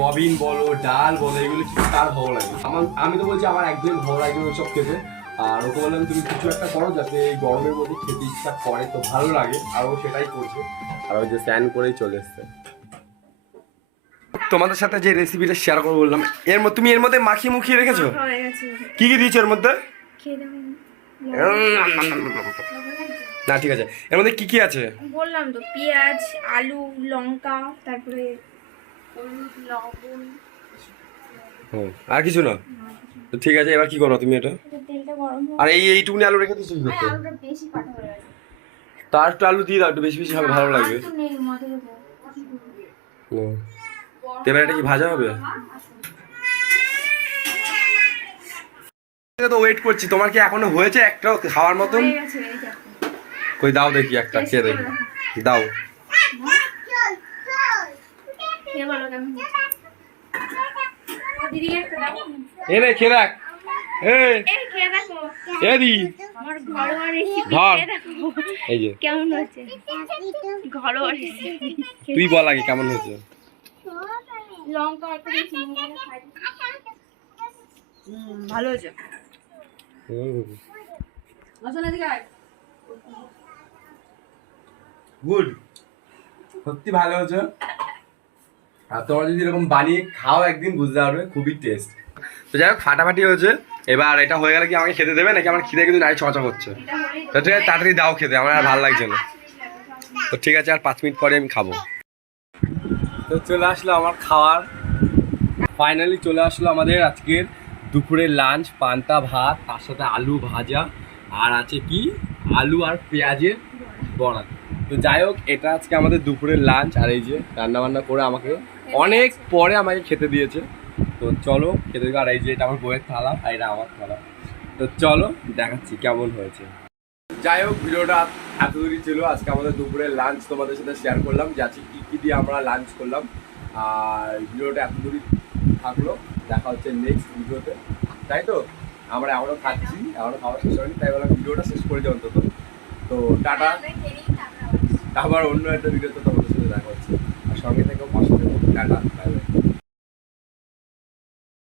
Soybean বলো, ডাল বলো, এগুলো কি তার ভালো লাগে। আমি তো বলছি আমার একদম ভালো লাগে ওইসব খেতে। আর ওকে বললাম তুমি কিছু একটা করো যাতে এই গরমের মধ্যে খেতে ইচ্ছা করে, তো ভালো লাগে। আর ও সেটাই করছে। আর ওই যে স্নান করেই চলে এসছে। তোমাদের সাথে যে রেসিপিটা শেয়ার করবো বললাম, তুমি এর মধ্যে মাখিয়ে মুখিয়ে রেখেছো? কি কি দিয়েছো এর মধ্যে? না ঠিক আছে, এর মধ্যে কি কি আছে বললাম তো, পেঁয়াজ, আলু, লঙ্কা, তারপরে হলুদ, লবণ। আর কিছু না? তো ঠিক আছে, এবার কি করো তুমি এটা? তেলটা গরম হোক। আর এইটুকুনি আলু রেখে দিয়েছো কি করতে? আলুটা বেশি কাটা হয়ে গেছে। তার একটু আলু দিয়ে দাও, একটু বেশি বেশি হবে, ভালো লাগবে। আর তো নেই, মধ্যে দেবো। তো এবার এটা কি ভাজা হবে? তো ওয়েট করছি, তোমার কি এখনো হয়েছে একটা খাওয়ার মতন? হয়ে গেছে, এই দেখো। কই দাও দেখি একটা, খেয়ে দেখি। দাও। খেয়ে বলো কেমন হয়েছে। ও দিদিকে একটা দাও। এনে খেয়ে দেখ। এই খেয়ে দেখো। এদি আমার ঘরোয়া রেসিপি ধর। খেয়ে দেখো এই যে কেমন হয়েছে। ঘরোয়া রেসিপি। তুই বল আগে কেমন হয়েছে। লঙ্কা একটু বেশি খাই। ভালো হয়েছে। গুড, সত্যি ভালো হয়েছে। আর তোমরা যদি এরকম বানিয়ে খাও একদিন বুঝতে পারবে, খুবই টেস্ট। তো যাই হোক, ফাটাফাটি হয়েছে। এবার এটা হয়ে গেলে কি আমাকে খেতে দেবে নাকি? আমার খিদে কিন্তু নাই চমচা করছে। তো ঠিক আছে, তাড়াতাড়ি দাও খেতে, আমার আর ভালো লাগছে না। তো ঠিক আছে, আর 5 মিনিট পরে আমি খাবো। তো চলে আসলো আমার খাওয়ার, ফাইনালি চলে আসলো আমাদের আজকের দুপুরের লাঞ্চ। পান্তা ভাত, তার সাথে আলু ভাজা, আর আছে কি আলু আর পেঁয়াজের বড়া। তো যাই হোক, এটা আজকে আমাদের দুপুরের লাঞ্চ। আর এই যে রান্না বান্না করে আমাকে অনেক পরে আমাকে খেতে দিয়েছে। তো চলো খেতে দিই। আর এই যে এটা আমার বইয়ের থালা, আর এটা আমার থালা। তো চলো দেখাচ্ছি কেমন হয়েছে। যাই হোক, ভিডিওটা এত দূরই ছিল। আজকে আমাদের দুপুরের লাঞ্চ তোমাদের সাথে শেয়ার করলাম যে আজকে কী কী দিয়ে আমরা লাঞ্চ করলাম। আর ভিডিওটা এত দূরই থাকলো, দেখা হচ্ছে নেক্সট ভিডিওতে। তাই তো আমরা এখনও খাচ্ছি, এখনও খাওয়া শেষ হয়নি, তাই বললাম ভিডিওটা শেষ করে যাও অন্তত। তো টাটা, আবার অন্য একটা ভিডিওতে তোমাদের সাথে দেখা হচ্ছে। আর সঙ্গে থেকেও পাশে থেকেও টাটা, বাই বাই।